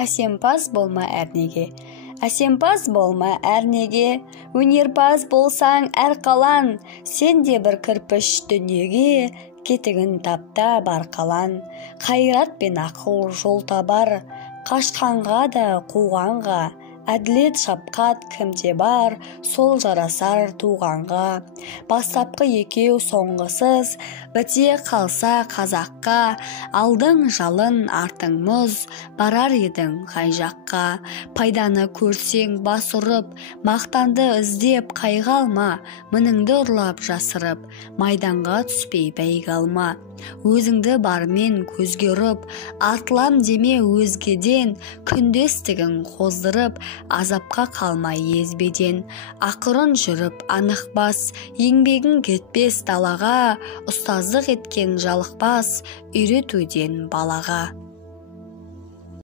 әсемпаз болма әрнеге. Әсемпаз болма әрнеге, өнерпаз болсаң әр қалан, сен де бір кірпіш дүниеге, кетігін тапта бар қалан. Қайрат пен ақыл жол табар, қашқанға да қуғанға, әділет шапқат кімде бар, сол жарасар туғанға. Бастапқы екеу соңғысыз, біте қалса қазаққа, алдың жалын артың мұз, барар едің қай жаққа. Пайданы көрсең бас ұрып, мақтанды іздеп қайғы алма, мініңді ұрлап жасырып, майданға түспей бәйгі алма. Өзіңді бармен көзге ұрып, атылам деме өзгеден, күндестігін қоздырып, азапқа қалмай езбеден. Ақырын жүріп анық бас, еңбегің кетпес далаға, ұстаздық еткен жалықпас, үйретуден балаға.